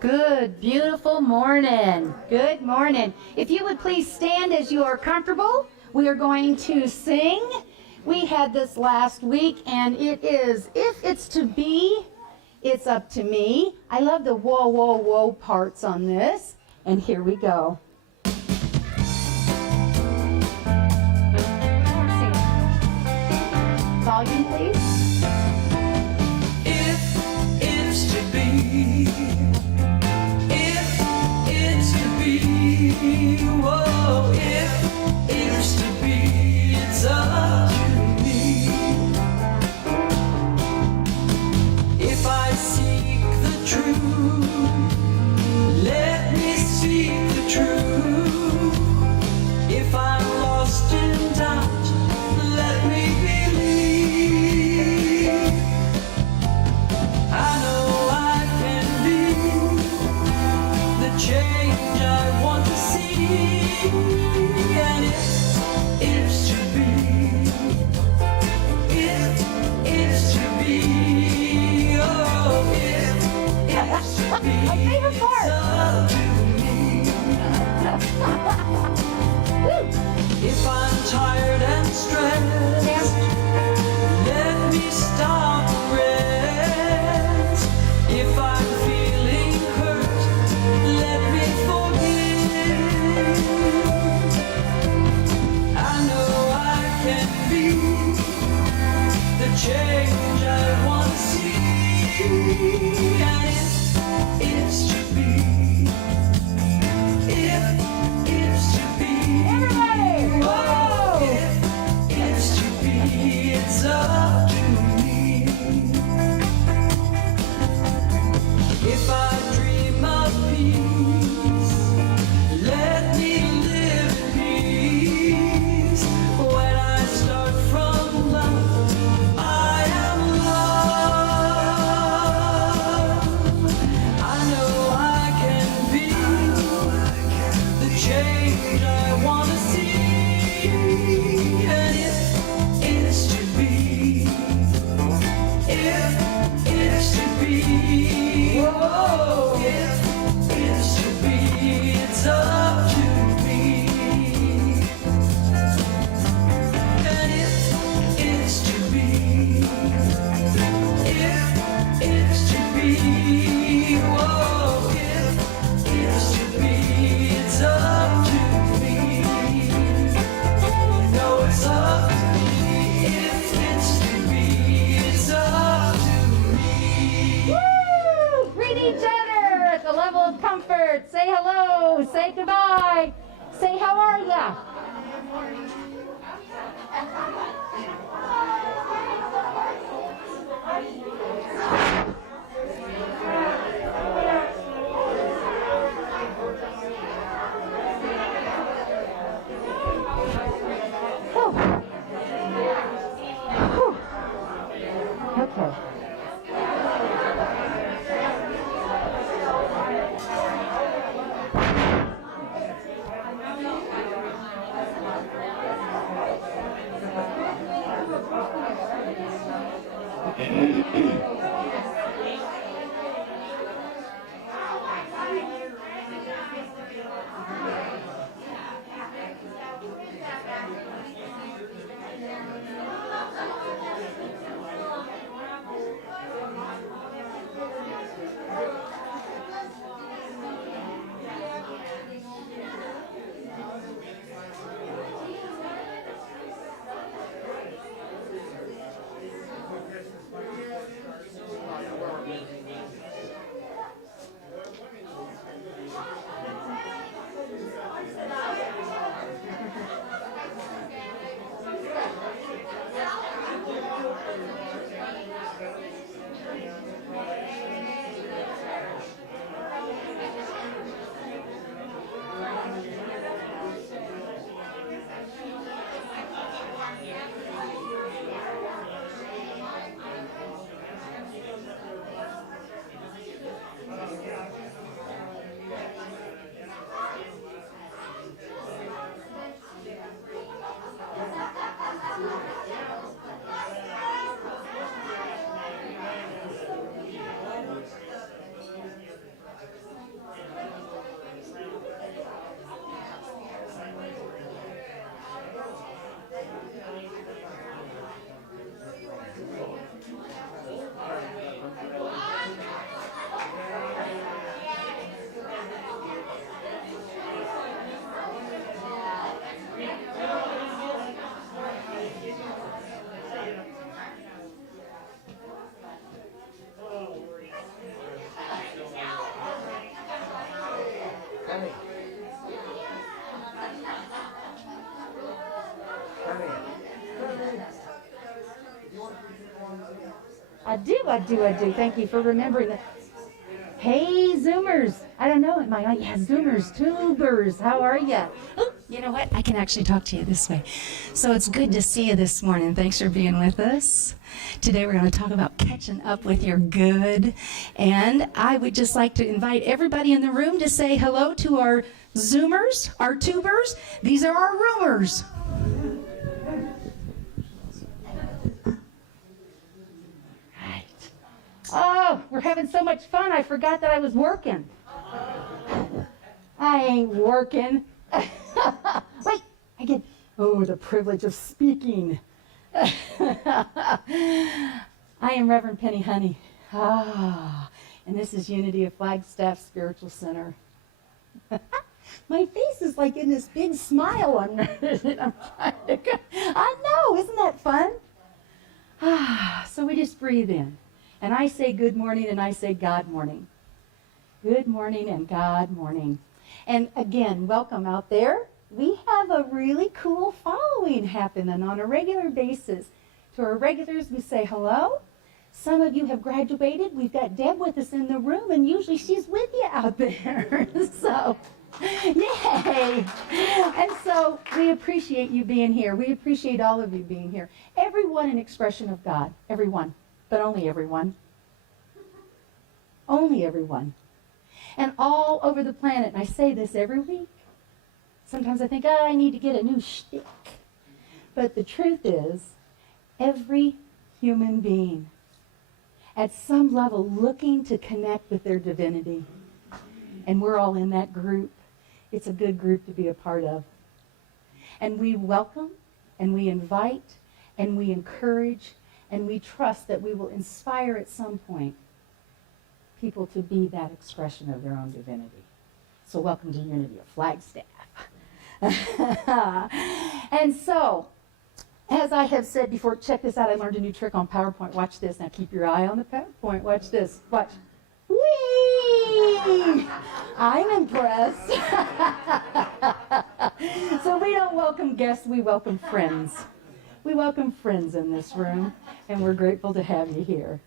Good, beautiful morning. Good morning. If you would please stand as you are comfortable, we are going to sing. We had this last week, and it is, if it's to be, it's up to me. I love the whoa, whoa, whoa parts on this. And here we go. Volume, please. If it's to be, if it's to be, whoa, if it's to be, it's up to me. If I seek the truth, let me seek the truth. If I'm lost in doubt, let me believe. I know I can be the change I want to see. And if it's to be, if it's to be, oh, if it's to be, My favorite part. it's up to me. If I'm tired and stressed, let me stop and rest. If I'm feeling hurt, let me forgive. I know I can be the change I want to see. And if it's to be, if it's to be, Everybody! oh, Whoa! if it's to be, it's up to me. If I dream of peace, let me live in peace. When I start from love, I am love. I know I can be the change I want to see. And if it's to be, if it's to be, whoa, if it's to be, it's up to me. And if it's to be, if it's to be, whoa, if it's to be, it's up to me. No, it's up to me. If it's to be, it's up to me. Woo! Greet each other at the level of comfort. Say hello. Say goodbye. Say how are ya? Whew. Whew. Okay. I do. Thank you for remembering that. Hey, Zoomers. I don't know. Yeah, Zoomers, tubers. How are you? Oh, you know what? I can actually talk to you this way. So it's good to see you this morning. Thanks for being with us. Today we're going to talk about catching up with your good. And I would just like to invite everybody in the room to say hello to our Zoomers, our tubers. These are our roomers. Oh, we're having so much fun. I forgot that I was working. I ain't working. Wait, the privilege of speaking. I am Reverend Penny Honey. And this is Unity of Flagstaff Spiritual Center. My face is like in this big smile. I'm trying to. I know, isn't that fun? So we just breathe in. And I say good morning and I say God morning. Good morning and God morning. And again, welcome out there. We have a really cool following happening on a regular basis. To our regulars, we say hello. Some of you have graduated. We've got Deb with us in the room, and usually she's with you out there. So, yay! And so we appreciate you being here. We appreciate all of you being here. Everyone an expression of God. Everyone. But only everyone. Only everyone. And all over the planet, and I say this every week. Sometimes I think, I need to get a new shtick. But the truth is, every human being, at some level, looking to connect with their divinity. And we're all in that group. It's a good group to be a part of. And we welcome, and we invite, and we encourage, and we trust that we will inspire at some point people to be that expression of their own divinity. So welcome to Unity of Flagstaff. And so, as I have said before, check this out. I learned a new trick on PowerPoint. Watch this. Now keep your eye on the PowerPoint. Watch this. Watch. Whee! I'm impressed. So we don't welcome guests, we welcome friends. We welcome friends in this room, and we're grateful to have you here.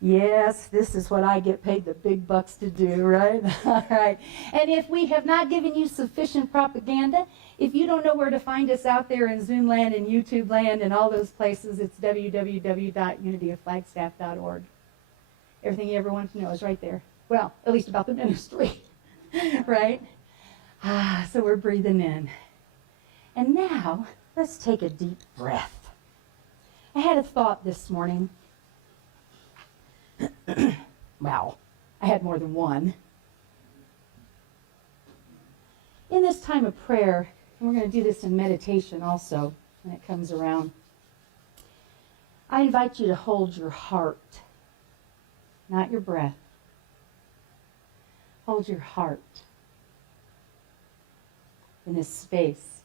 Yes, this is what I get paid the big bucks to do, right? All right. And if we have not given you sufficient propaganda, if you don't know where to find us out there in Zoom land and YouTube land and all those places, it's www.unityofflagstaff.org. Everything you ever want to know is right there. Well, at least about the ministry, right? So we're breathing in. And now, let's take a deep breath. I had a thought this morning. Wow, I had more than one. In this time of prayer, and we're going to do this in meditation also when it comes around, I invite you to hold your heart, not your breath. Hold your heart in this space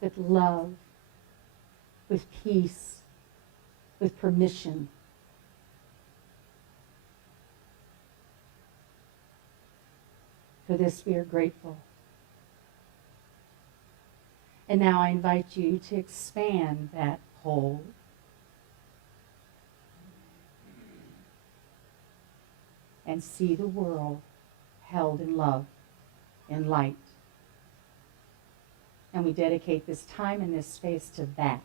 with love, with peace, with permission. For this we are grateful. And now I invite you to expand that hold. And see the world held in love, in light. And we dedicate this time and this space to that.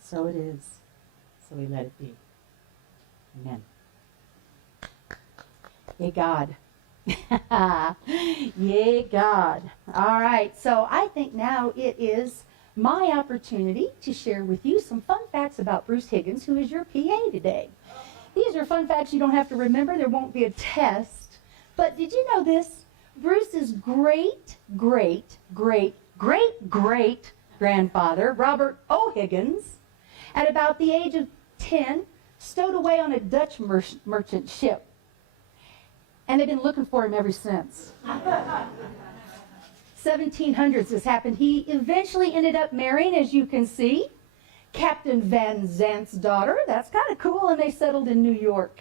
So it is. So we let it be. Amen. Yay, God. Yay, God. All right. So I think now it is my opportunity to share with you some fun facts about Bruce Higgins, who is your PA today. These are fun facts you don't have to remember. There won't be a test. But did you know this? Bruce's great-great-great-great-great-grandfather, Robert O. Higgins, at about the age of 10, stowed away on a Dutch merchant ship. And they've been looking for him ever since. 1700s this happened. He eventually ended up marrying, as you can see, Captain Van Zant's daughter. That's kind of cool, and they settled in New York.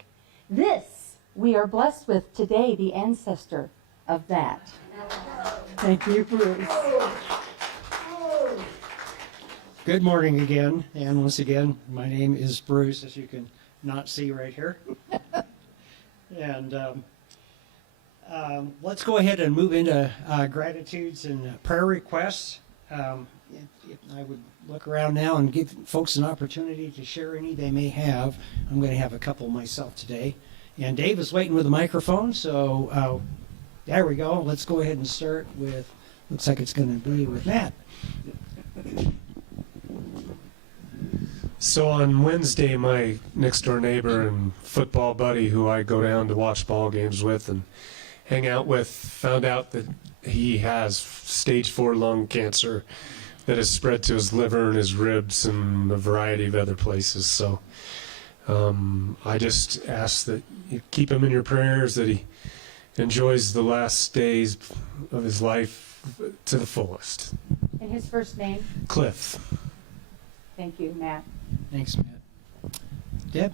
This, we are blessed with today, the ancestor of that. Thank you, Bruce. Good morning again, and once again, my name is Bruce, as you can not see right here. And let's go ahead and move into gratitudes and prayer requests. If I would look around now and give folks an opportunity to share any they may have. I'm going to have a couple myself today. And Dave is waiting with the microphone, so there we go. Let's go ahead and start with, looks like it's going to be with Matt. So on Wednesday, my next door neighbor and football buddy, who I go down to watch ball games with and hang out with, found out that he has stage 4 lung cancer that has spread to his liver and his ribs and a variety of other places. So I just ask that you keep him in your prayers, that he enjoys the last days of his life to the fullest. And his first name? Cliff. Thank you, Matt. Thanks, Matt. Deb?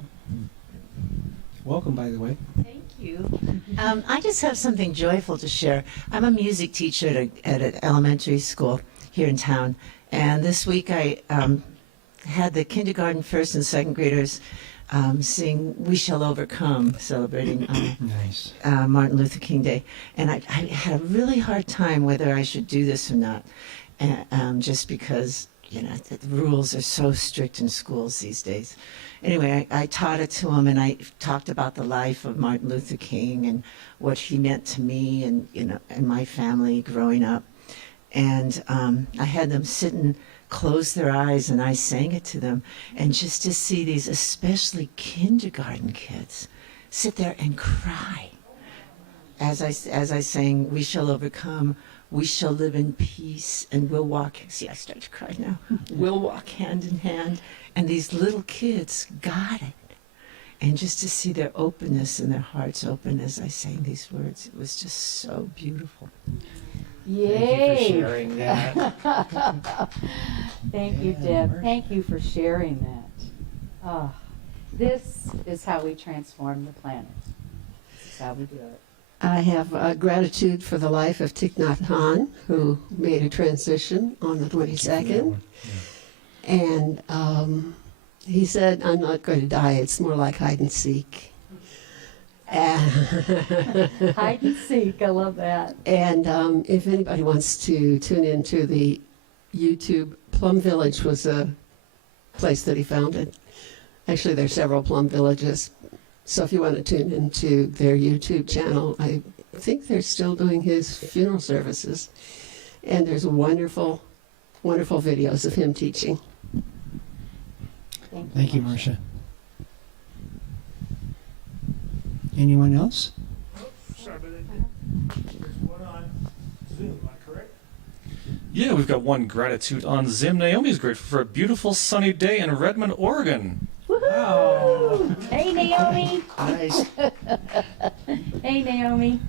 Welcome, by the way. Thank you. I just have something joyful to share. I'm a music teacher at an elementary school here in town, and this week I had the kindergarten, first and second graders sing "We Shall Overcome," celebrating Nice. Martin Luther King Day, and I had a really hard time whether I should do this or not, just because the rules are so strict in schools these days. Anyway, I taught it to them, and I talked about the life of Martin Luther King and what he meant to me and and my family growing up. And I had them sit and close their eyes, and I sang it to them. And just to see these, especially kindergarten kids, sit there and cry as I sang, "We shall overcome. We shall live in peace, and we'll walk." See, I start to cry now. We'll walk hand in hand. And these little kids got it. And just to see their openness and their hearts open as I sang these words, it was just so beautiful. Yay! Thank you for sharing that. Thank you, Yeah, Deb. Marcia. Thank you for sharing that. This is how we transform the planet. This is how we do it. I have gratitude for the life of Thich Nhat Hanh, who made a transition on the 22nd. And he said, "I'm not going to die. It's more like hide and seek." Hide and seek. I love that. And if anybody wants to tune into the YouTube, Plum Village was a place that he founded. Actually, there are several Plum Villages. So if you want to tune into their YouTube channel, I think they're still doing his funeral services. And there's wonderful, wonderful videos of him teaching. Thank you, Marcia. Anyone else? Sorry, but there's one on Zoom, am I correct? Yeah, we've got one gratitude on Zim. Naomi's grateful for a beautiful sunny day in Redmond, Oregon. Wow. Hey, Naomi. Nice. Hey, Naomi.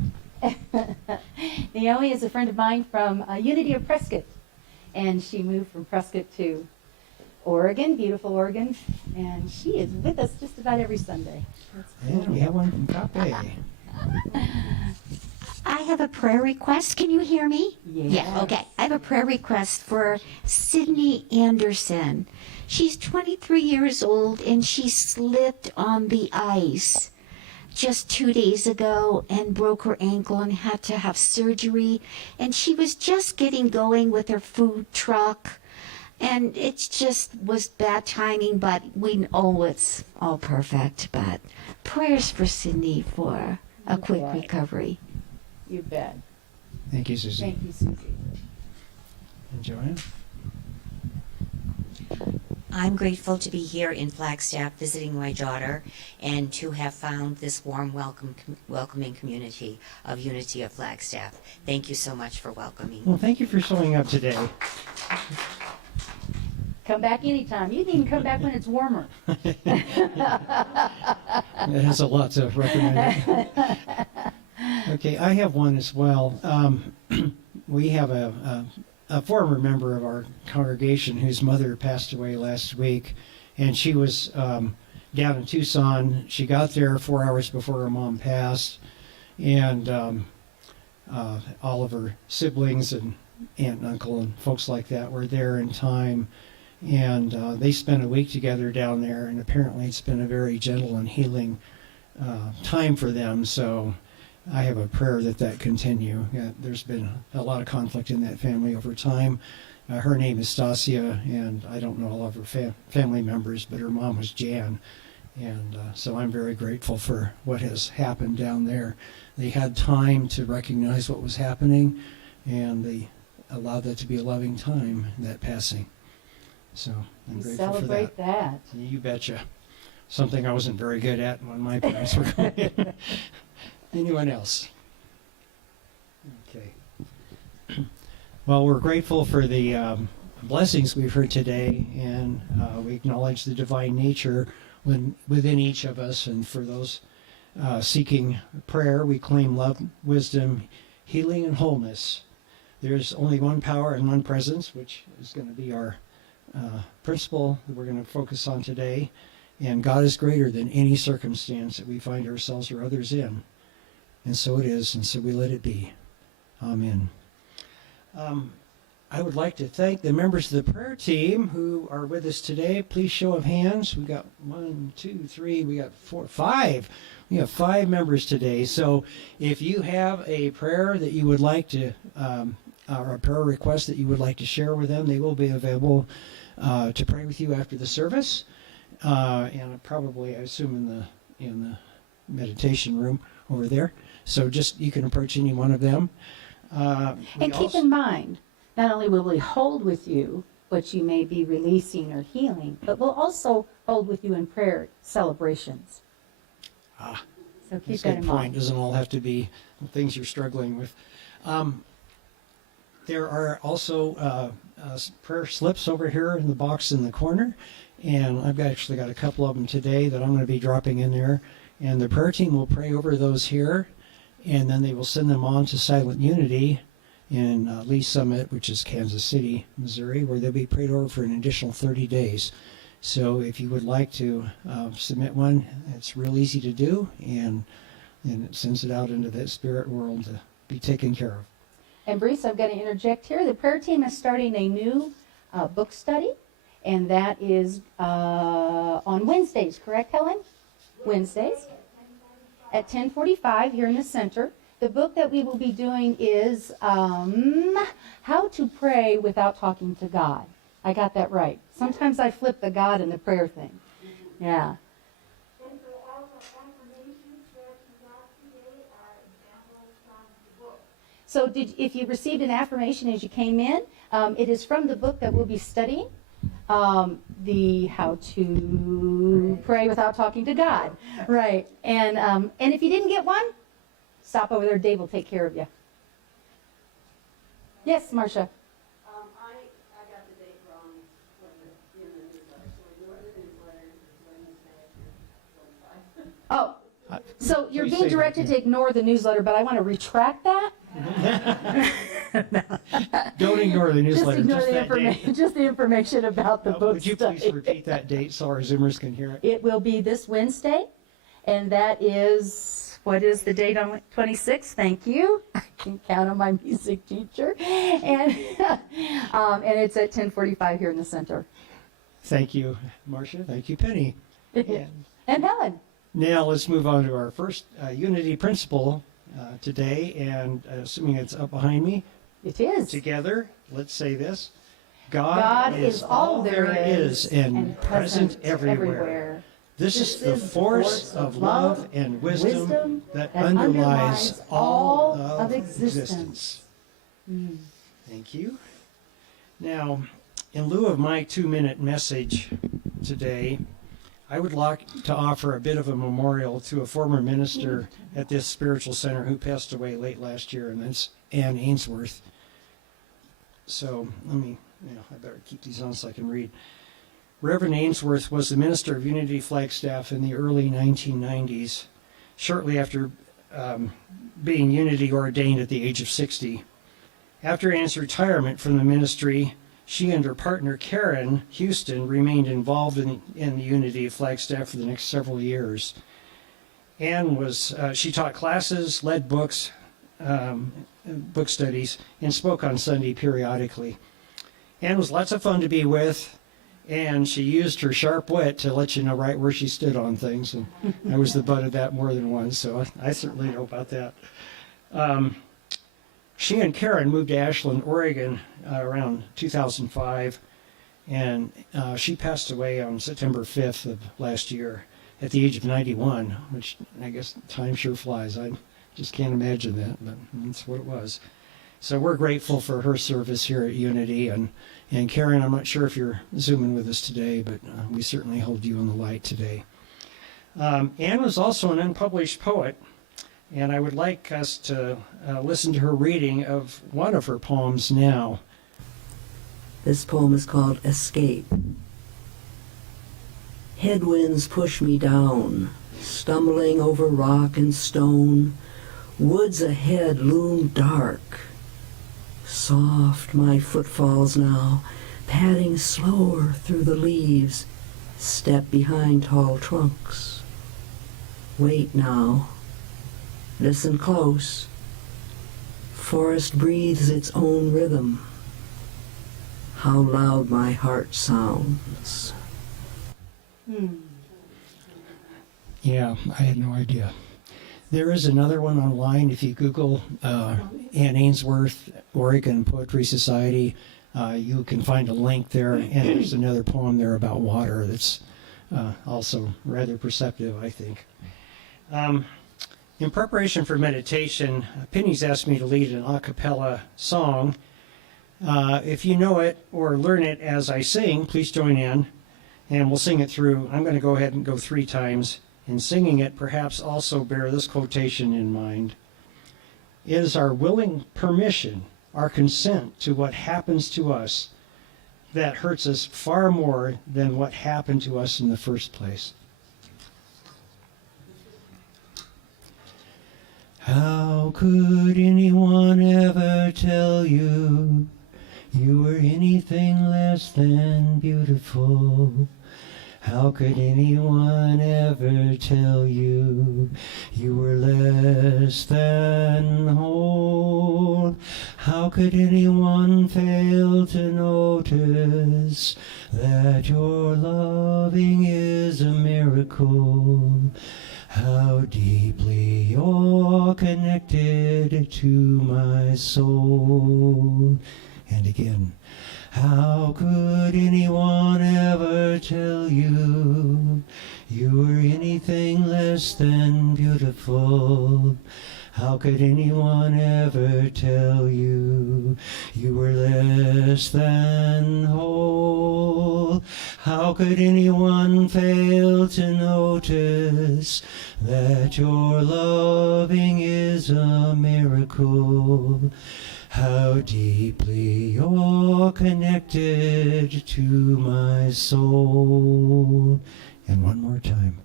Naomi is a friend of mine from Unity of Prescott, and she moved from Prescott to Oregon, beautiful Oregon, and she is with us just about every Sunday. And we have one from Cape. I have a prayer request. Can you hear me? Yes. Yeah, okay. I have a prayer request for Sydney Anderson. She's 23 years old and she slipped on the ice just 2 days ago and broke her ankle and had to have surgery. And she was just getting going with her food truck. And it just was bad timing, but we know it's all perfect. But prayers for Sydney for a quick bet. recovery. You bet. Thank you, Susie. Thank you, Susie. And Joanne? I'm grateful to be here in Flagstaff visiting my daughter and to have found this warm, welcoming community of Unity of Flagstaff. Thank you so much for welcoming. Well, thank you for showing up today. Come back anytime. You can even come back when it's warmer. It has a lot to recommend. Okay, I have one as well. We have a a former member of our congregation whose mother passed away last week, and she was down in Tucson. She got there 4 hours before her mom passed, and all of her siblings and aunt and uncle and folks like that were there in time, and they spent a week together down there, and apparently it's been a very gentle and healing time for them. So I have a prayer that continue. There's been a lot of conflict in that family over time. Her name is Stasia, and I don't know all of her family members, but her mom was Jan. And so I'm very grateful for what has happened down there. They had time to recognize what was happening, and they allowed that to be a loving time, that passing. So I'm We grateful for celebrate that. You betcha. Something I wasn't very good at when my parents were going. Anyone else? Okay. Well, we're grateful for the blessings we've heard today, and we acknowledge the divine nature within each of us. And for those seeking prayer, we claim love, wisdom, healing, and wholeness. There's only one power and one presence, which is going to be our principle that we're going to focus on today. And God is greater than any circumstance that we find ourselves or others in. And so it is, and so we let it be. Amen. I would like to thank the members of the prayer team who are with us today. Please show of hands. We got 1, 2, 3, we got 4, 5. We have 5 members today. So if you have a prayer that you would like to, or a prayer request that you would like to share with them, they will be available to pray with you after the service. And probably, I assume, in the meditation room over there. So just, you can approach any one of them. And keep in mind, not only will we hold with you what you may be releasing or healing, but we'll also hold with you in prayer celebrations. So keep That's a that good in point. mind. Doesn't all have to be things you're struggling with. There are also prayer slips over here in the box in the corner, and I've actually got a couple of them today that I'm going to be dropping in there. And the prayer team will pray over those here, and then they will send them on to Silent Unity in Lee Summit, which is Kansas City, Missouri, where they'll be prayed over for an additional 30 days. So if you would like to submit one, it's real easy to do, and it sends it out into the spirit world to be taken care of. And Bruce, I've got to interject here. The prayer team is starting a new book study, and that is on Wednesdays, correct, Helen? Wednesdays at 10:45 here in the center. The book that we will be doing is How to Pray Without Talking to God. I got that right. Sometimes I flip the God and the prayer thing. Yeah. And so all the affirmations that you got today are examples from the book. So if you received an affirmation as you came in, it is from the book that we'll be studying, the How to Pray Without Talking to God. Right. And if you didn't get one, stop over there. Dave will take care of you. Yes, Marcia. I got the date wrong in the newsletter, so ignore the newsletter. It's Wednesday at 10:45. Oh, so you're Please being say that directed to again. ignore the newsletter, but I want to retract that. Don't ignore the Just newsletter. ignore the that date. information. Just the information about the book Would you study. please repeat that date so our Zoomers can hear it? It will be this Wednesday, and that is, what is the date on 26th? Thank you. I can count on my music teacher. And it's at 10:45 here in the center. Thank you, Marcia. Thank you, Penny. And And Helen. now let's move on to our first unity principle today, and assuming it's up behind me, It is. together, let's say this. God is all there is and present everywhere. This is the force of love and wisdom that underlies all of existence. Thank you. Now, in lieu of my 2-minute message today, I would like to offer a bit of a memorial to a former minister at this spiritual center who passed away late last year, and that's Ann Ainsworth. So I better keep these on so I can read. Reverend Ainsworth was the minister of Unity Flagstaff in the early 1990s, shortly after being Unity ordained at the age of 60. After Ann's retirement from the ministry, she and her partner Karen Houston remained involved in the Unity of Flagstaff for the next several years. Ann she taught classes, led books, book studies, and spoke on Sunday periodically. Ann was lots of fun to be with, and she used her sharp wit to let you know right where she stood on things, and I was the butt of that more than once, so I certainly know about that. She and Karen moved to Ashland, Oregon around 2005, and she passed away on September 5th of last year at the age of 91, which I guess time sure flies. I just can't imagine that, but that's what it was. So we're grateful for her service here at Unity, and Karen, I'm not sure if you're Zooming with us today, but we certainly hold you in the light today. Ann was also an unpublished poet, and I would like us to listen to her reading of one of her poems now. This poem is called Escape. Headwinds push me down, stumbling over rock and stone. Woods ahead loom dark. Soft my footfalls now, padding slower through the leaves. Step behind tall trunks. Wait now. Listen close. Forest breathes its own rhythm. How loud my heart sounds. Yeah, I had no idea. There is another one online. If you Google Ann Ainsworth, Oregon Poetry Society, you can find a link there, and there's another poem there about water that's also rather perceptive, I think. In preparation for meditation, Penny's asked me to lead an a cappella song. If you know it or learn it as I sing, please join in, and we'll sing it through. I'm going to go ahead and go 3 times. In singing it, perhaps also bear this quotation in mind. It is our willing permission, our consent to what happens to us that hurts us far more than what happened to us in the first place. How could anyone ever tell you you were anything less than beautiful? How could anyone ever tell you you were less than whole? How could anyone fail to notice that your loving is a miracle? How deeply you're connected to my soul. And again. How could anyone ever tell you you were anything less than beautiful? How could anyone ever tell you you were less than whole? How could anyone fail to notice that your loving is a miracle? How deeply you're connected to my soul. And one more time.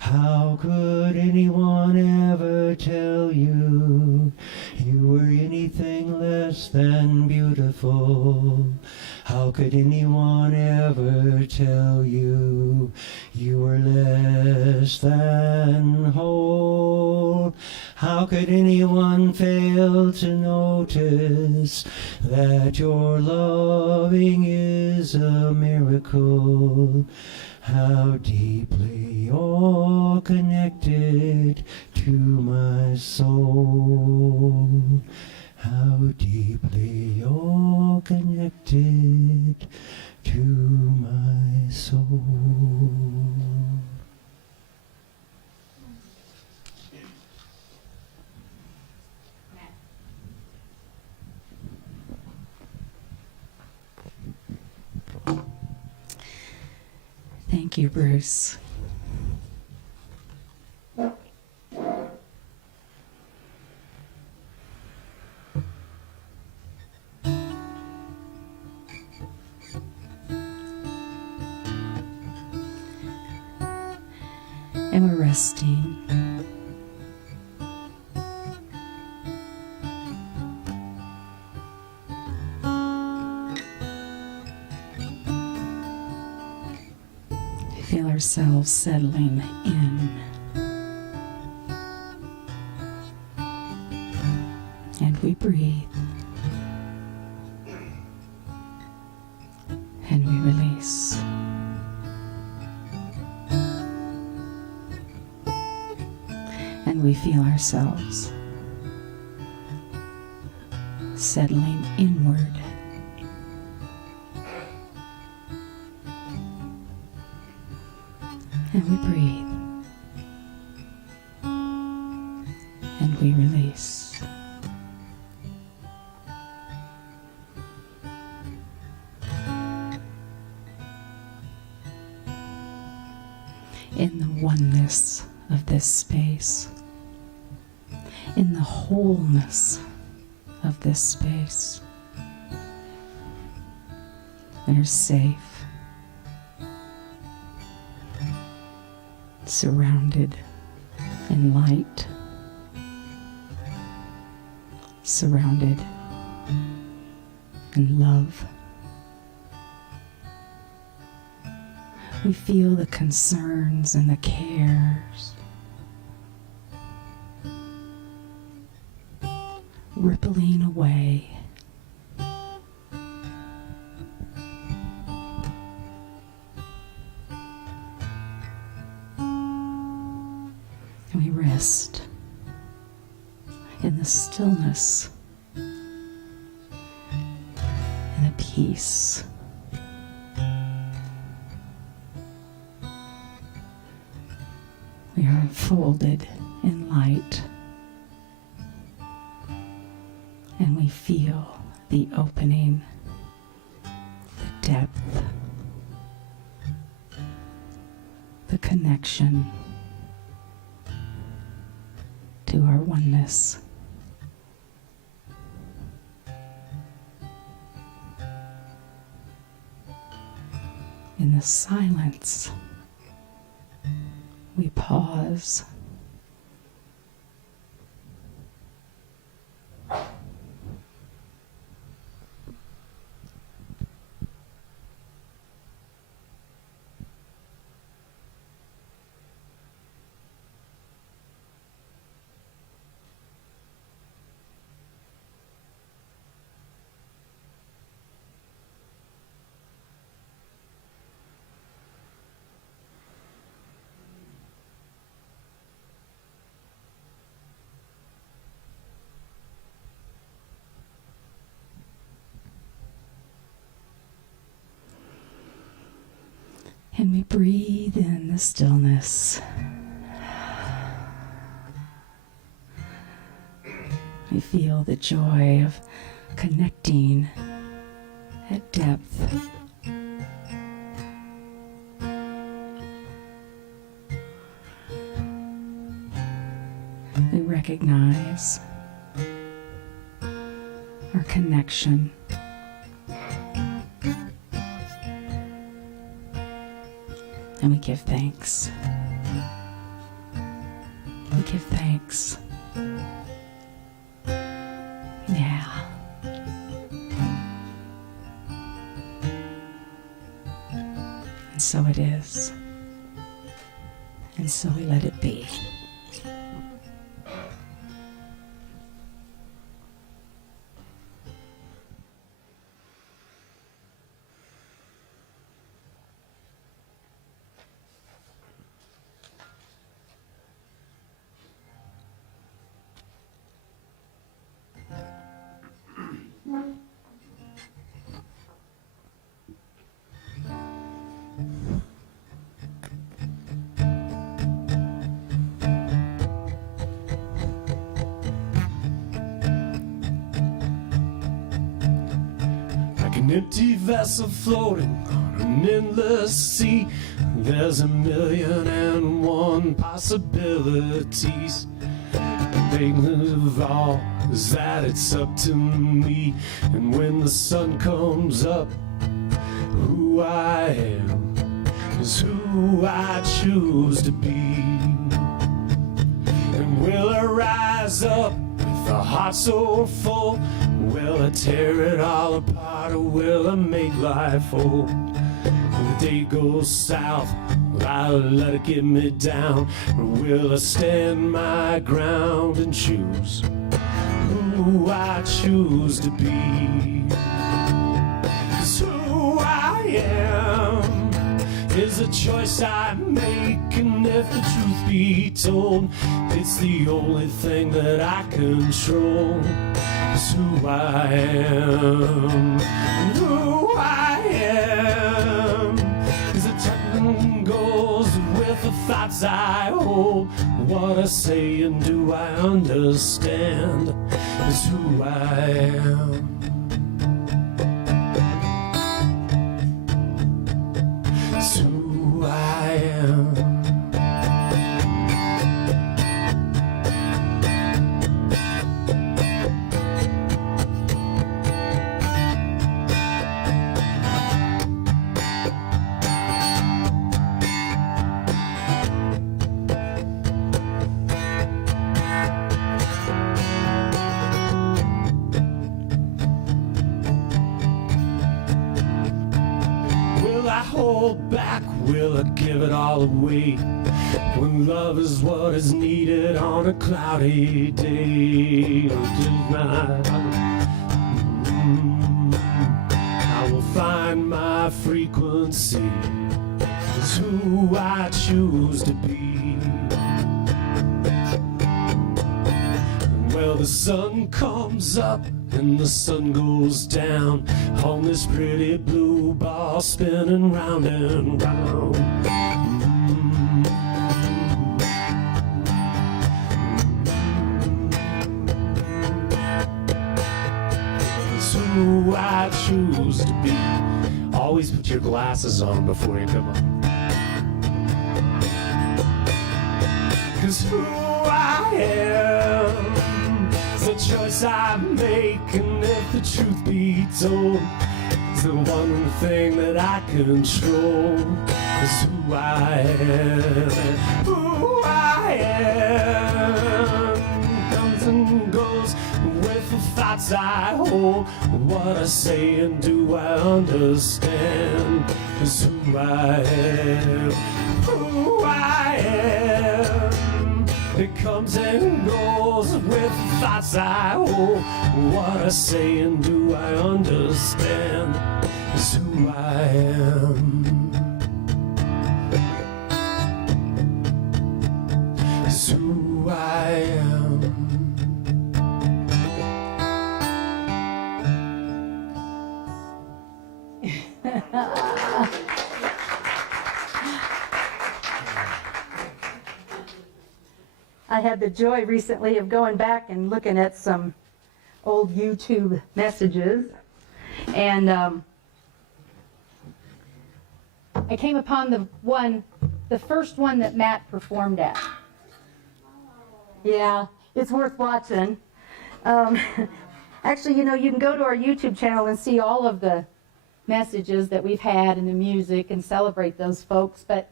How could anyone ever tell you you were anything less than beautiful? How could anyone ever tell you you were less than whole? How could anyone fail to notice that your loving is a miracle? How deeply you're connected to my soul. How deeply you're connected to my soul. Thank you, Bruce. And we're resting. ourselves settling in. And we breathe. And we release. And we feel ourselves settling inward. And we breathe. And we release. In the oneness of this space, in the wholeness of this space, we're safe, surrounded in light, surrounded in love. We feel the concerns and the cares rippling away. And we rest in the stillness and the peace. We are enfolded in light, and we feel the opening, the depth, the connection to our oneness. In the silence, we pause. And we breathe in the stillness. We feel the joy of connecting at depth. We recognize our connection. And we give thanks. We give thanks. Yeah. And so it is. And so we let it be. An empty vessel floating on an endless sea. There's 1,000,001 possibilities. The big of all is that it's up to me. And when the sun comes up, who I am is who I choose to be. And will I rise up with a heart so full? Will I tear it all apart, or will I make life whole? When the day goes south, I let it get me down, or will I stand my ground and choose who I choose to be? 'Cause who I am is a choice I make, and if the truth be told, it's the only thing that I control. Is who I am. And who I am is a type goes with the thoughts I hold. What I say and do I understand is who I am. Is who I am. Hold back, will I give it all away? When love is what is needed on a cloudy day. I will find my frequency. It's who I choose to be. Well, the sun comes up and the sun goes down on this pretty blue ball spinning round and round. It's who I choose to be. Always put your glasses on before you come on. 'Cause who I am is a choice I make, and if the truth be told, it's the one thing that I control. Is who I am. And who I am comes and goes with the thoughts I hold. What I say and do I understand is who I am. Who I am. It comes and goes with the thoughts I hold. What I say and do I understand is who I am. Is who I am. I had the joy recently of going back and looking at some old YouTube messages, and I came upon the first one that Matt performed at. Yeah, it's worth watching. Actually, you know, you can go to our YouTube channel and see all of the messages that we've had and the music and celebrate those folks, but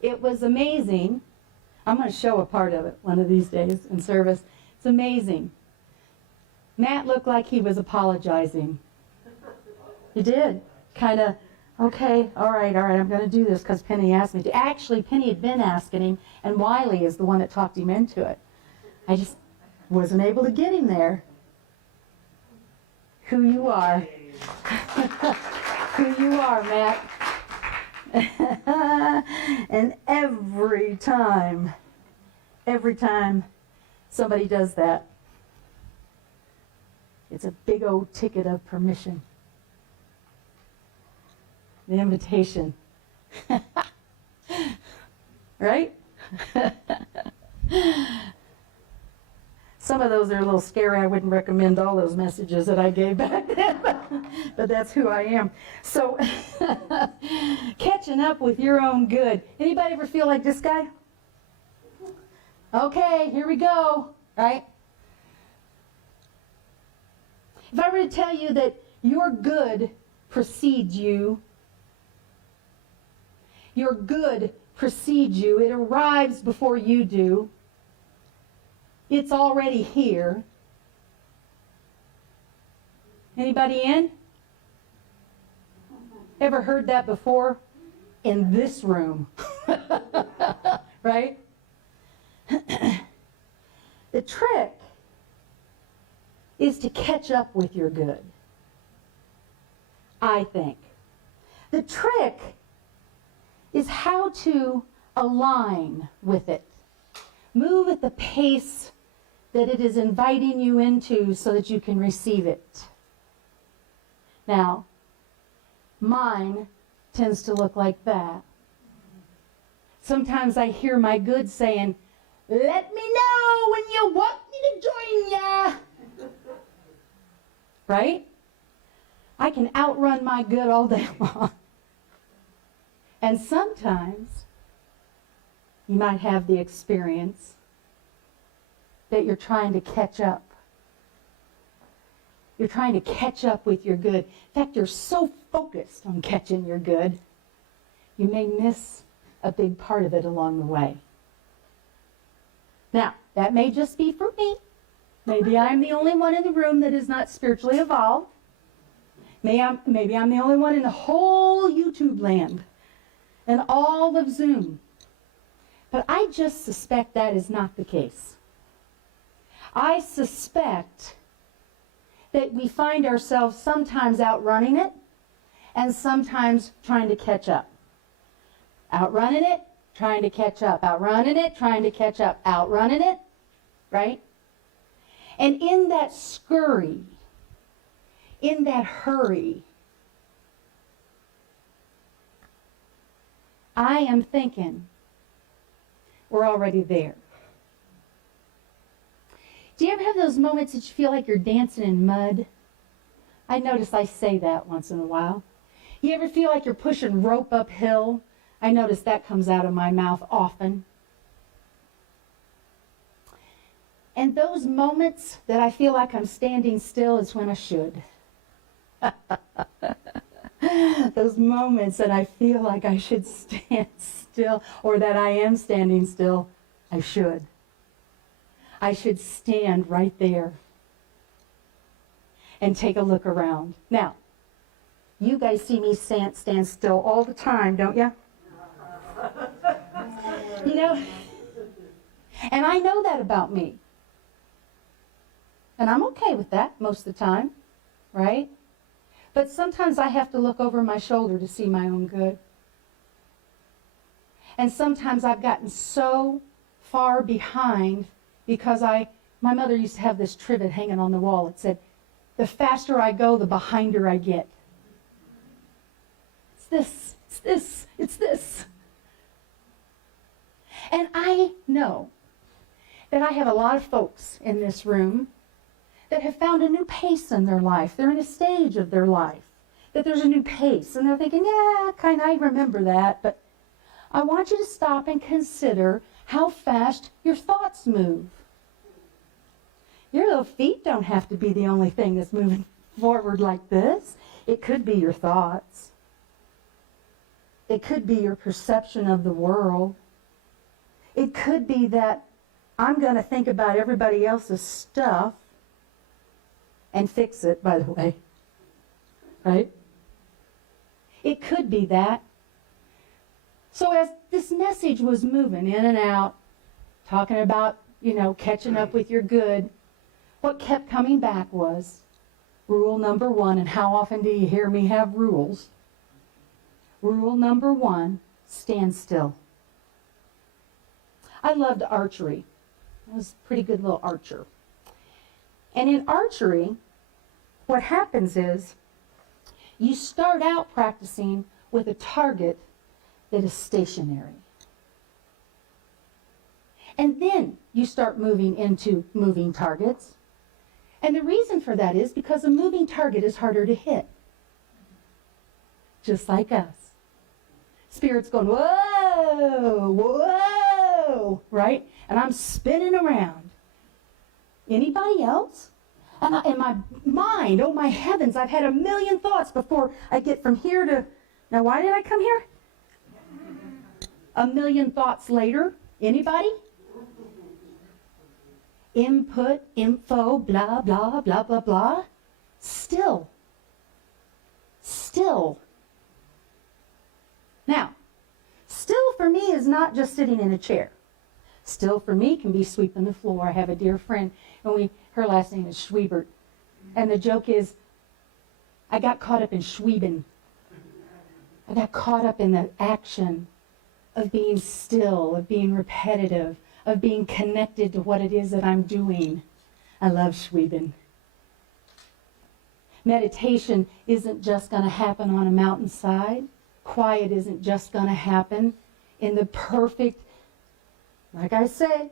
it was amazing. I'm going to show a part of it one of these days in service. It's amazing. Matt looked like he was apologizing. He did. Kind of, okay, all right, I'm going to do this because Penny asked me to. Actually, Penny had been asking him, and Wiley is the one that talked him into it. I just wasn't able to get him there. Who you are. Who you are, Matt. And every time somebody does that, it's a big old ticket of permission. The invitation. Right? Some of those are a little scary. I wouldn't recommend all those messages that I gave back then, but that's who I am. So, catching up with your own good. Anybody ever feel like this guy? Okay, here we go, right? If I were to tell you that your good precedes you, your good precedes you, it arrives before you do, it's already here. Anybody in? Ever heard that before? in this room. Right? The trick is to catch up with your good, I think. The trick is how to align with it. Move at the pace that it is inviting you into so that you can receive it. Now, mine tends to look like that. Sometimes I hear my good saying, "Let me know when you want me to join ya." Right? I can outrun my good all day long. And sometimes you might have the experience that you're trying to catch up. You're trying to catch up with your good. In fact, you're so focused on catching your good, you may miss a big part of it along the way. Now, that may just be for me. Maybe I'm the only one in the room that is not spiritually evolved. Maybe I'm the only one in the whole YouTube land and all of Zoom. But I just suspect that is not the case. I suspect that we find ourselves sometimes outrunning it and sometimes trying to catch up. Outrunning it, trying to catch up. Outrunning it, trying to catch up. Outrunning it, right? And in that scurry, in that hurry, I am thinking we're already there. Do you ever have those moments that you feel like you're dancing in mud? I notice I say that once in a while. You ever feel like you're pushing rope uphill? I notice that comes out of my mouth often. And those moments that I feel like I'm standing still is when I should. Those moments that I feel like I should stand still or that I am standing still, I should. I should stand right there and take a look around. Now, you guys see me stand still all the time, don't you? You know, and I know that about me. And I'm okay with that most of the time, right? But sometimes I have to look over my shoulder to see my own good. And sometimes I've gotten so far behind because my mother used to have this trivet hanging on the wall. It said, "The faster I go, the behinder I get." It's this, it's this, it's this. And I know that I have a lot of folks in this room that have found a new pace in their life. They're in a stage of their life that there's a new pace. And they're thinking, yeah, I remember that. But I want you to stop and consider how fast your thoughts move. Your little feet don't have to be the only thing that's moving forward like this. It could be your thoughts. It could be your perception of the world. It could be that I'm going to think about everybody else's stuff and fix it, by the way. Right? It could be that. So as this message was moving in and out, talking about, catching up with your good, what kept coming back was rule number 1, and how often do you hear me have rules? Rule number 1, stand still. I loved archery. I was a pretty good little archer. And in archery, what happens is you start out practicing with a target that is stationary. And then you start moving into moving targets. And the reason for that is because a moving target is harder to hit. Just like us. Spirit's going, whoa, whoa, right? And I'm spinning around. Anybody else? And in my mind, oh my heavens, I've had a million thoughts before I get from here to, now why did I come here? A million thoughts later. Anybody? Input, info, blah, blah, blah, blah, blah. Still. Now, Still for me is not just sitting in a chair. Still for me can be sweeping the floor. I have a dear friend, and her last name is Schwiebert. And the joke is, I got caught up in Schwieben. I got caught up in the action of being still, of being repetitive, of being connected to what it is that I'm doing. I love Schwieben. Meditation isn't just going to happen on a mountainside. Quiet isn't just going to happen in the perfect, like I say,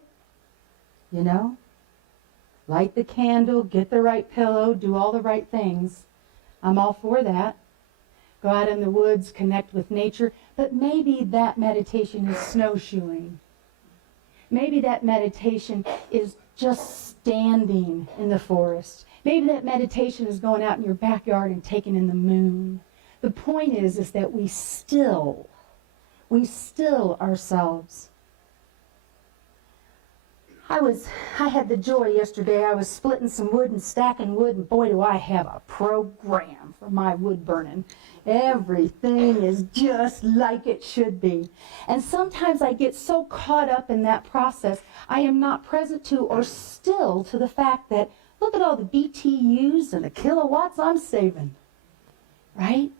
light the candle, get the right pillow, do all the right things. I'm all for that. Go out in the woods, connect with nature. But maybe that meditation is snowshoeing. Maybe that meditation is just standing in the forest. Maybe that meditation is going out in your backyard and taking in the moon. The point is that we still ourselves. I had the joy yesterday. I was splitting some wood and stacking wood, and boy, do I have a program for my wood burning. Everything is just like it should be. And sometimes I get so caught up in that process, I am not present to or still to the fact that, look at all the BTUs and the kilowatts I'm saving, right?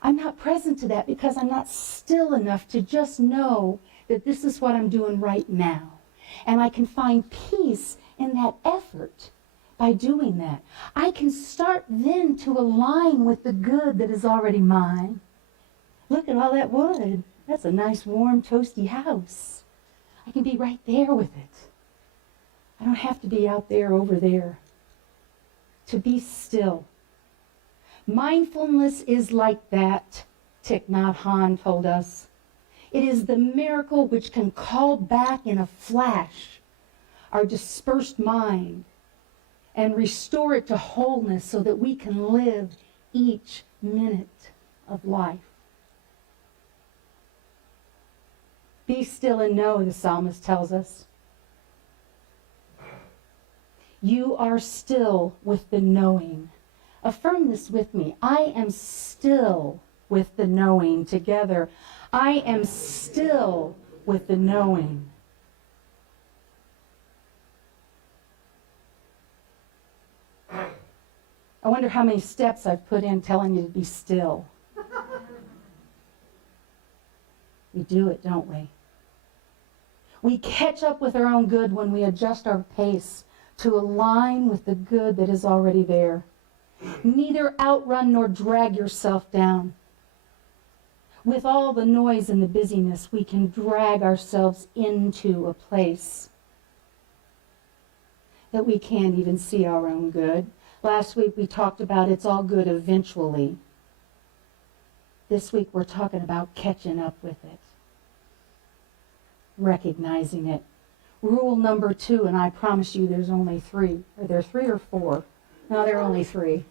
I'm not present to that because I'm not still enough to just know that this is what I'm doing right now. And I can find peace in that effort by doing that. I can start then to align with the good that is already mine. Look at all that wood. That's a nice, warm, toasty house. I can be right there with it. I don't have to be out there, over there. To be still. Mindfulness is like that, Thich Nhat Hanh told us. It is the miracle which can call back in a flash our dispersed mind and restore it to wholeness so that we can live each minute of life. Be still and know, the psalmist tells us. You are still with the knowing. Affirm this with me. I am still with the knowing. Together, I am still with the knowing. I wonder how many steps I've put in telling you to be still. We do it, don't we? We catch up with our own good when we adjust our pace to align with the good that is already there. Neither outrun nor drag yourself down. With all the noise and the busyness, we can drag ourselves into a place that we can't even see our own good. Last week we talked about it's all good eventually. This week we're talking about catching up with it. Recognizing it. Rule number 2, and I promise you there's only 3. Are there 3 or 4? No, there are only 3.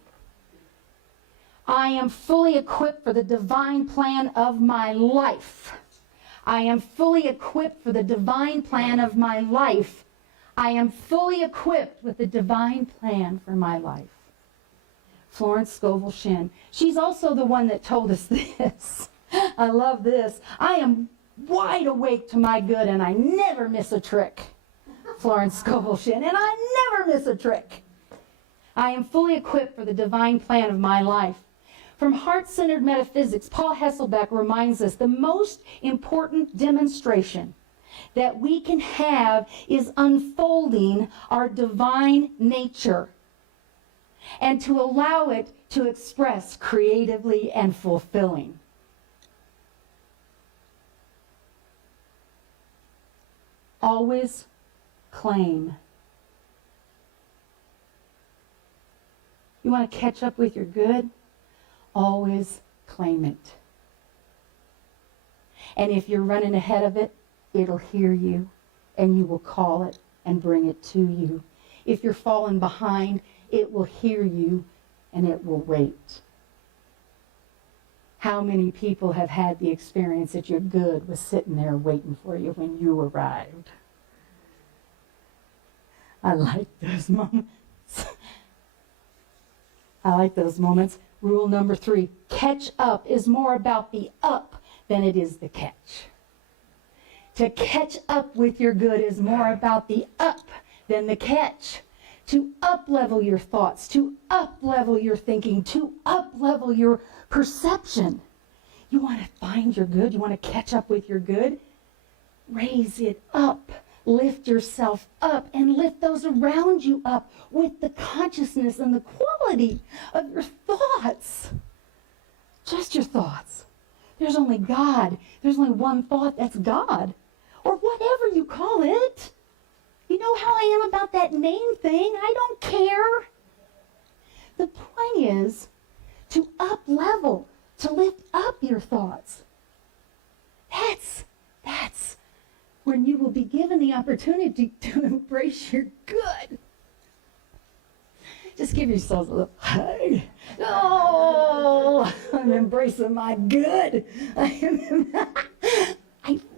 I am fully equipped for the divine plan of my life. I am fully equipped for the divine plan of my life. I am fully equipped with the divine plan for my life. Florence Scovel Shinn. She's also the one that told us this. I love this. I am wide awake to my good and I never miss a trick. Florence Scovel Shinn. And I never miss a trick. I am fully equipped for the divine plan of my life. From Heart-Centered Metaphysics, Paul Hesselbeck reminds us the most important demonstration that we can have is unfolding our divine nature and to allow it to express creatively and fulfilling. Always claim. You want to catch up with your good? Always claim it. And if you're running ahead of it, it'll hear you, and you will call it and bring it to you. If you're falling behind, it will hear you, and it will wait. How many people have had the experience that your good was sitting there waiting for you when you arrived? I like those moments. I like those moments. Rule number 3, catch up is more about the up than it is the catch. To catch up with your good is more about the up than the catch. To up-level your thoughts, to up-level your thinking, to up-level your perception. You want to find your good? You want to catch up with your good? Raise it up. Lift yourself up and lift those around you up with the consciousness and the quality of your thoughts. Just your thoughts. There's only God. There's only one thought, that's God. Or whatever you call it. You know how I am about that name thing. I don't care. The point is to up level, to lift up your thoughts. That's when you will be given the opportunity to embrace your good. Just give yourselves a little hug. Oh, I'm embracing my good. I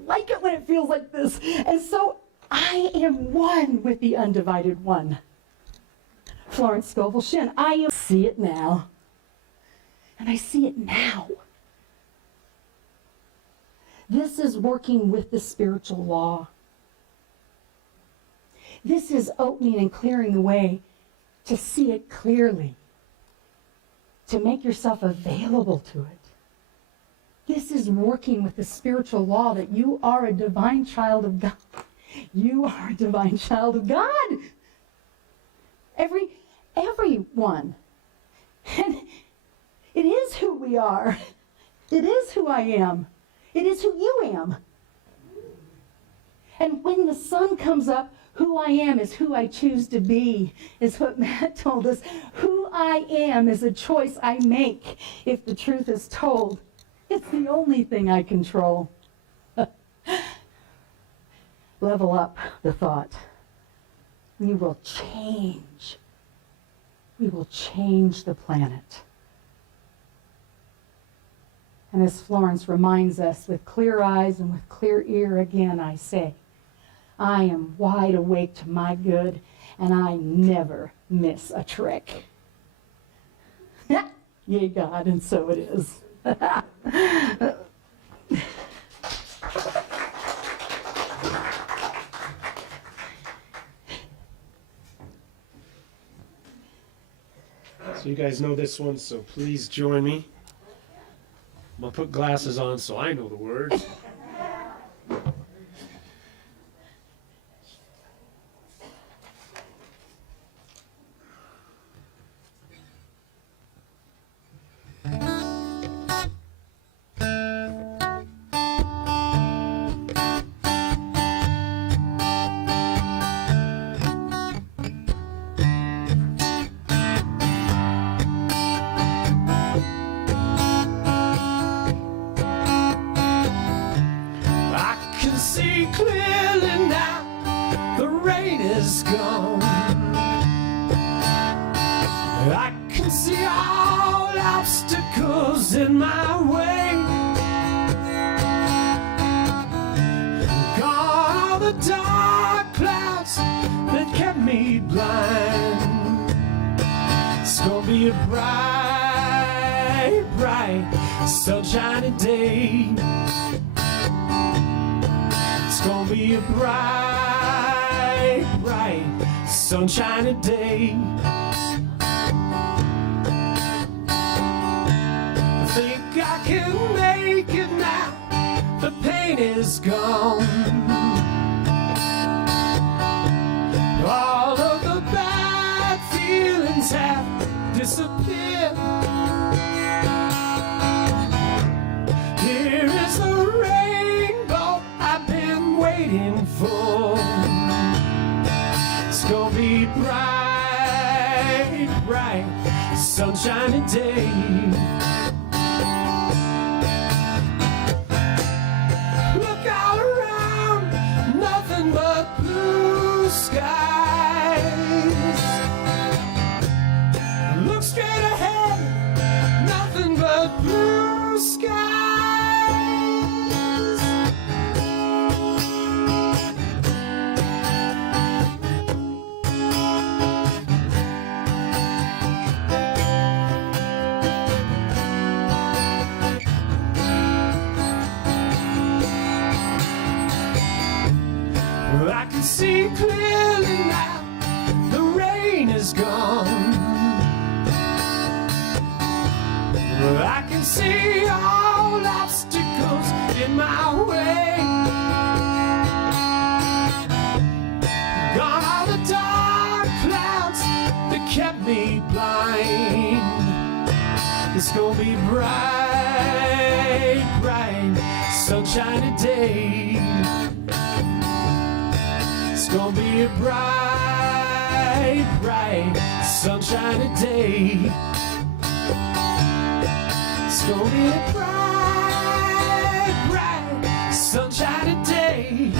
like it when it feels like this. And so I am one with the undivided one. Florence Scovel Shinn, see it now. And I see it now. This is working with the spiritual law. This is opening and clearing the way to see it clearly, to make yourself available to it. This is working with the spiritual law that you are a divine child of God. You are a divine child of God. Everyone. And it is who we are. It is who I am. It is who you am. And when the sun comes up, who I am is who I choose to be, is what Matt told us. Who I am is a choice I make if the truth is told. It's the only thing I control. Level up the thought. We will change. We will change the planet. And as Florence reminds us, with clear eyes and with clear ear, again I say, I am wide awake to my good, and I never miss a trick. Yea, God, and so it is. So you guys know this one, so please join me. I'm going to put glasses on so I know the words. In my way, gone all the dark clouds that kept me blind. It's gonna be a bright, bright, sunshiny day. It's gonna be a bright, bright, sunshiny day. I can make it now, the pain is gone. All of the bad feelings have disappeared. Here is the rainbow I've been waiting for. It's gonna be bright, bright, sunshiny day. But blue skies. Look straight ahead, nothing but blue skies. I can see clearly now, the rain is gone. I can see all obstacles in my way. Gone are the dark clouds that kept me blind. It's gonna be bright, bright, sunshiny day. It's gonna be a bright, bright, sunshiny day. It's gonna be a bright, bright, sunshiny day.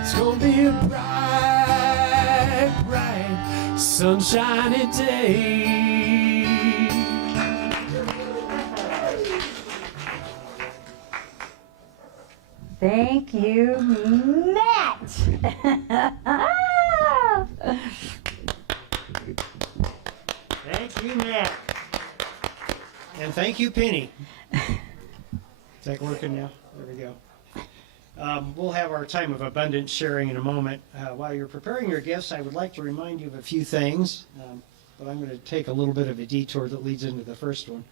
It's gonna be a bright, bright, sunshiny day. Thank you, Matt. Thank you, Matt. And thank you, Penny. Is that working now? There we go. We'll have our time of abundance sharing in a moment. While you're preparing your gifts, I would like to remind you of a few things, but I'm going to take a little bit of a detour that leads into the first one.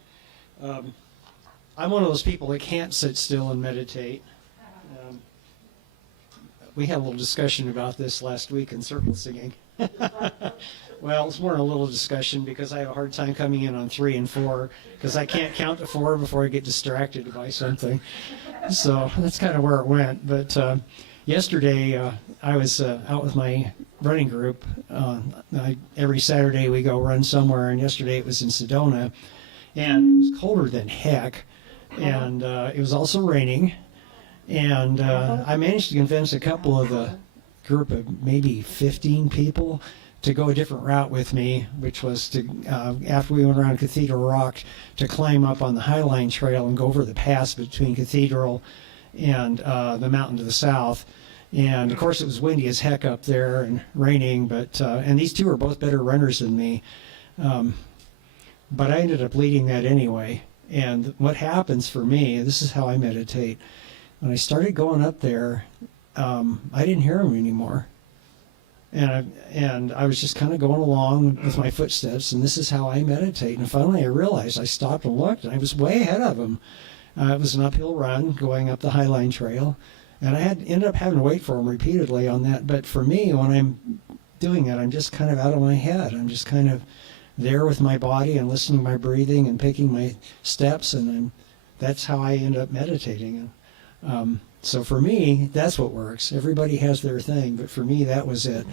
I'm one of those people that can't sit still and meditate. We had a little discussion about this last week in circle singing. Well, it's more a little discussion because I have a hard time coming in on 3 and 4 because I can't count to 4 before I get distracted by something. So that's kind of where it went. But yesterday I was out with my running group. Every Saturday we go run somewhere, and yesterday it was in Sedona, and it was colder than heck, and it was also raining. And I managed to convince a couple of the group of maybe 15 people to go a different route with me, which was to, after we went around Cathedral Rock, to climb up on the Highline Trail and go over the pass between Cathedral and the mountain to the south. And of course it was windy as heck up there and raining, but and these two are both better runners than me. But I ended up leading that anyway. And what happens for me, this is how I meditate. When I started going up there, I didn't hear them anymore. And I was just kind of going along with my footsteps, and this is how I meditate. And finally I realized, I stopped and looked, and I was way ahead of them. It was an uphill run going up the Highline Trail, and I ended up having to wait for them repeatedly on that. But for me, when I'm doing it, I'm just kind of out of my head. I'm just kind of there with my body and listening to my breathing and picking my steps, and that's how I end up meditating. So for me, that's what works. Everybody has their thing, but for me, that was it.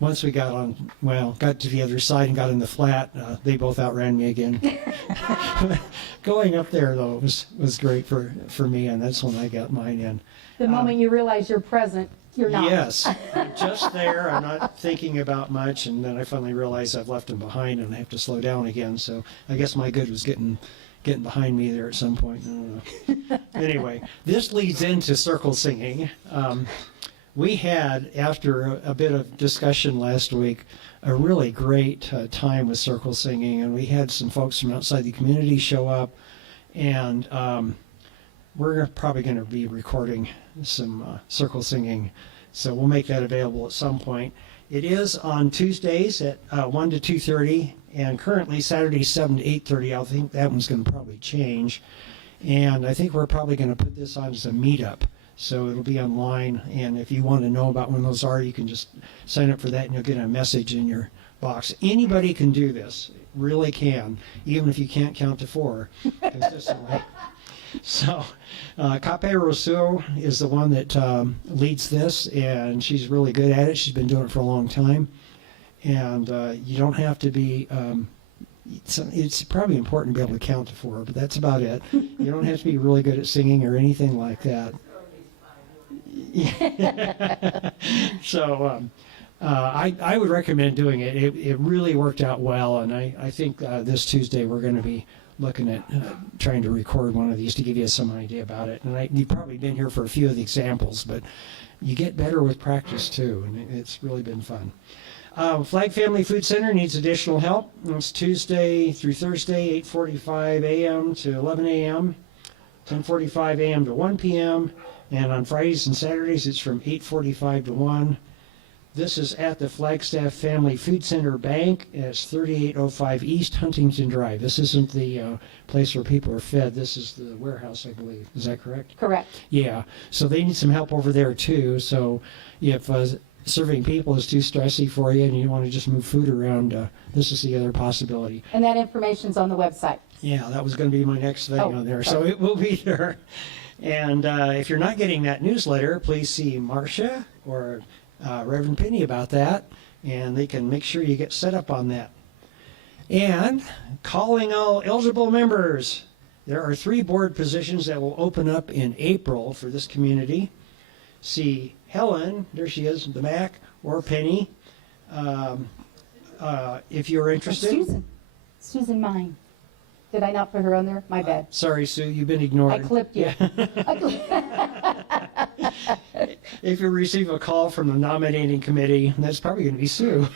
Once we got to the other side and got in the flat, they both outran me again. Going up there, though, was great for me, and that's when I got mine in. The moment you realize you're present, you're not. Yes, I'm just there. I'm not thinking about much, and then I finally realized I've left them behind, and I have to slow down again. So I guess my good was getting behind me there at some point. I don't know. Anyway, this leads into circle singing. We had, after a bit of discussion last week, a really great time with circle singing, and we had some folks from outside the community show up, and we're probably going to be recording some circle singing, so we'll make that available at some point. It is on Tuesdays at 1 to 2:30, and currently Saturdays 7 to 8:30. I think that one's going to probably change, and I think we're probably going to put this on as a meetup, so it'll be online, and if you want to know about when those are, you can just sign up for that, and you'll get a message in your box. Anybody can do this, really can, even if you can't count to 4 consistently. So, Cape Rousseau is the one that leads this, and she's really good at it. She's been doing it for a long time, and you don't have to be. It's probably important to be able to count to 4, but that's about it. You don't have to be really good at singing or anything like that. So, I would recommend doing it. It really worked out well, and I think this Tuesday we're going to be looking at trying to record one of these to give you some idea about it. And you've probably been here for a few of the examples, but you get better with practice too, and it's really been fun. Flag Family Food Center needs additional help. It's Tuesday through Thursday, 8:45 a.m. to 11 a.m., 10:45 a.m. to 1 p.m., And on Fridays and Saturdays, it's from 8:45 to 1. This is at the Flagstaff Family Food Center Bank. It's 3805 East Huntington Drive. This isn't the place where people are fed. This is the warehouse, I believe. Is that correct? Correct. Yeah. So they need some help over there, too. So if serving people is too stressy for you and you want to just move food around, this is the other possibility. And that information's on the website. Yeah, that was going to be my next thing on there. So it will be there. And if you're not getting that newsletter, please see Marcia or Reverend Penny about that, and they can make sure you get set up on that. And calling all eligible members. There are 3 board positions that will open up in April for this community. See Helen, there she is, the Mac, or Penny, if you're interested. Susan Mine. Did I not put her on there? My bad. Sorry, Sue, you've been ignored. I clipped you. If you receive a call from the nominating committee, that's probably going to be Sue.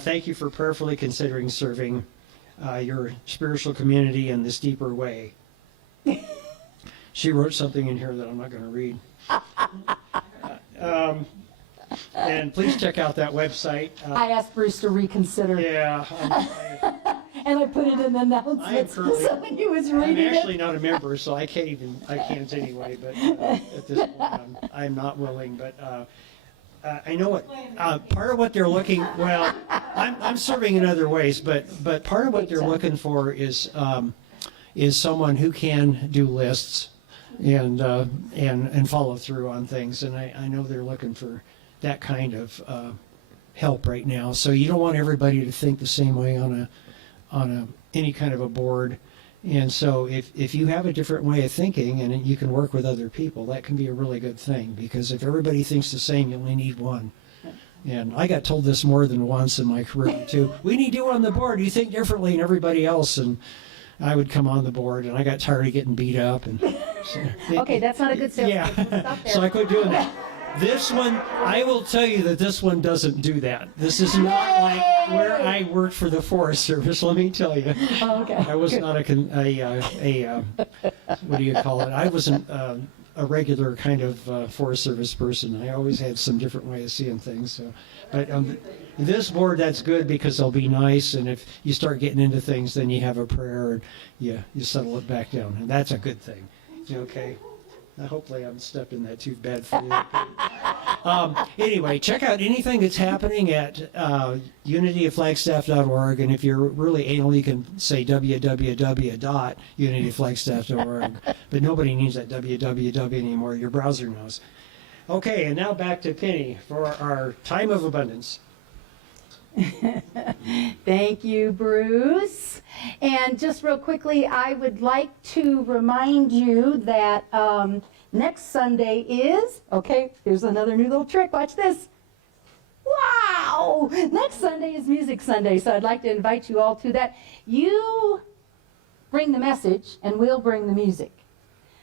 Thank you for prayerfully considering serving your spiritual community in this deeper way. She wrote something in here that I'm not going to read. And please check out that website. I asked Bruce to reconsider. Yeah. And I put it in the announcements. So when he was reading I'm actually it. not a member, so I can't anyway, but at this point I'm not willing. But I know what, part of what they're looking, well, I'm serving in other ways, but part of what they're looking for is someone who can do lists and follow through on things. And I know they're looking for that kind of help right now. So you don't want everybody to think the same way on any kind of a board. And so if you have a different way of thinking and you can work with other people, that can be a really good thing, because if everybody thinks the same, you only need one. And I got told this more than once in my career too. We need you on the board. You think differently than everybody else. And I would come on the board and I got tired of getting beat up. And Okay, that's not a good sales. yeah. Stop there. So I quit doing that. This one, I will tell you that this one doesn't do that. This is not like where I worked for the Forest Service, let me tell you. Oh, okay. I was not what do you call it? I wasn't a regular kind of Forest Service person. I always had some different way of seeing things. So, but this board, that's good because they'll be nice, and if you start getting into things, then you have a prayer and you settle it back down, and that's a good thing. Okay. Hopefully I'm stepping that too bad for you. Anyway, check out anything that's happening at unityofflagstaff.org, and if you're really anal, you can say www.unityofflagstaff.org, but nobody needs that www anymore. Your browser knows. Okay, and now back to Penny for our time of abundance. Thank you, Bruce. And just real quickly, I would like to remind you that next Sunday is, okay, here's another new little trick. Watch this. Wow! Next Sunday is Music Sunday, so I'd like to invite you all to that. You bring the message, and we'll bring the music.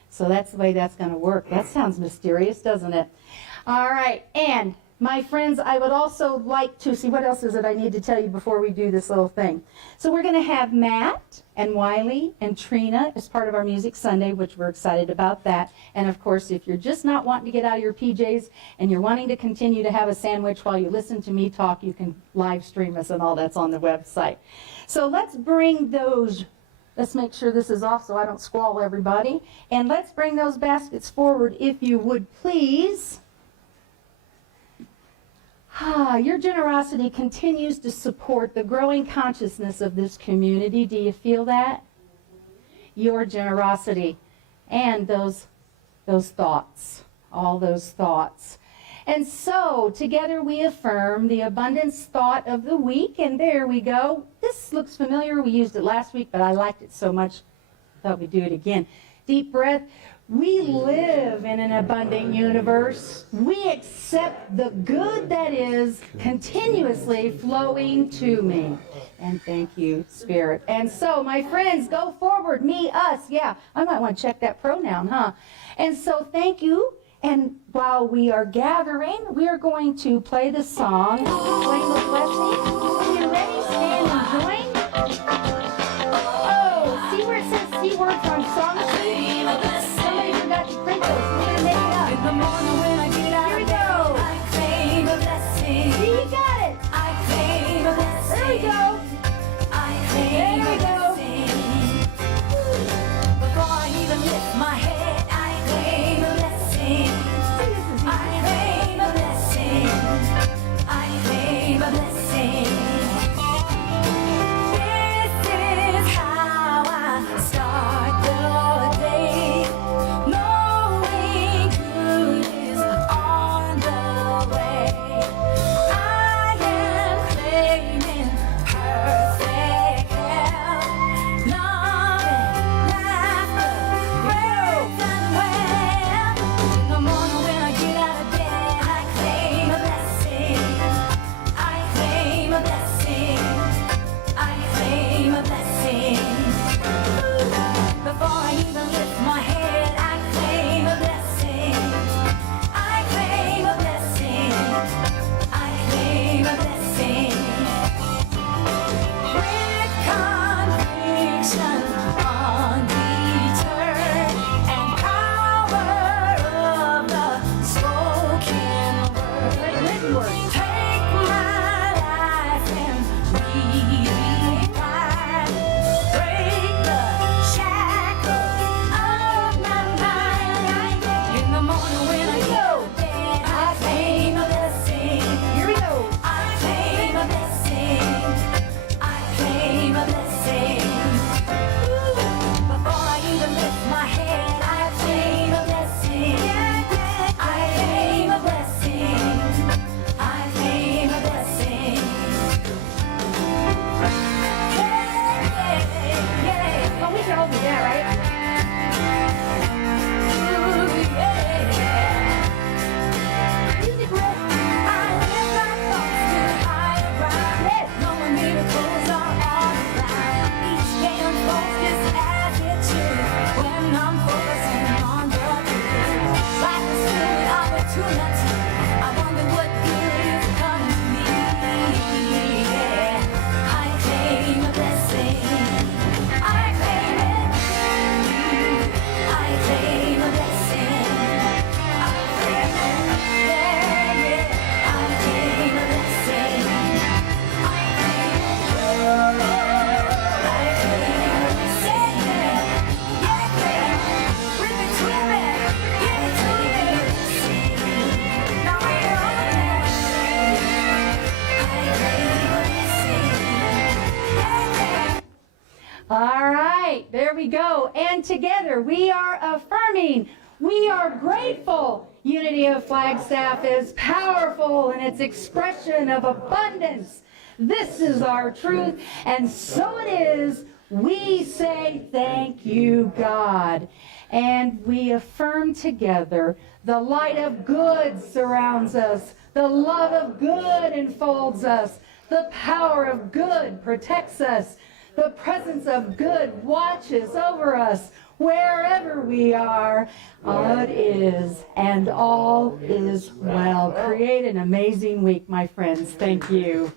So that's the way that's going to work. That sounds mysterious, doesn't it? All right, and my friends, I would also like to see, what else is it I need to tell you before we do this little thing? So we're going to have Matt and Wiley and Trina as part of our Music Sunday, which we're excited about that. And of course, if you're just not wanting to get out of your PJs and you're wanting to continue to have a sandwich while you listen to me talk, you can live stream us, and all that's on the website. So let's bring those, let's make sure this is off so I don't squall everybody. And let's bring those baskets forward, if you would please. Your generosity continues to support the growing consciousness of this community. Do you feel that? Your generosity and those thoughts, all those thoughts. And so together we affirm the abundance thought of the week, and there we go. This looks familiar. We used it last week, but I liked it so much, I thought we'd do it again. Deep breath. We live in an abundant universe. We accept the good that is continuously flowing to me. And thank you, Spirit. And so, my friends, go forward. Me, us. Yeah, I might want to check that pronoun, huh? And so, thank you. And while we are gathering, we are going to play the song, Flame of Blessing. When you're ready, stand and join. Oh, see where it says C words on song sheet? Somebody forgot to print those the morning when I get out Here we of bed, go. I claim a blessing. You got it. I claim a blessing. There we go. I claim There a we go. blessing. Before I even lift my head, I claim a blessing. I claim a blessing. I claim a blessing. This is how I start the day, knowing good is on the way. I am claiming perfect health, love and laughter, grace and wealth. In the morning when I get out of bed, I claim a blessing. I claim a blessing. I claim a blessing. Before I even lift my head, I claim a blessing. I claim a blessing. I claim a blessing. With conviction undeterred and power of the spoken word, take my life and redefine, break the shackles of my mind. In the morning when I go to bed, I claim a blessing. Here we go. I claim a blessing. I claim a blessing. Before I even lift my head, I claim a blessing. I claim a blessing. I claim a blessing. Yeah. Oh, we can all do that, right? Ooh, yeah. Music roll. I lift my thoughts to the higher ground, knowing miracles are all around. Each day unfolds just as it should when I'm focusing on the good. Life is filled with opportunity. I wonder what good is coming to me. Yeah. I claim a blessing. I claim it. I claim a blessing. I claim it. Yeah, yeah. I claim a blessing. I claim it. I claim a blessing. Yeah, yeah. Rip it to me. Give it to me. Now I know that. I claim a blessing. Yeah, yeah. All right, there we go. And together we are affirming, we are grateful. Unity of Flagstaff is powerful in its expression of abundance. This is our truth, and so it is. We say thank you, God. And we affirm together, the light of good surrounds us. The love of good enfolds us. The power of good protects us. The presence of good watches over us wherever we are. It is, and all is well. Create an amazing week, my friends. Thank you.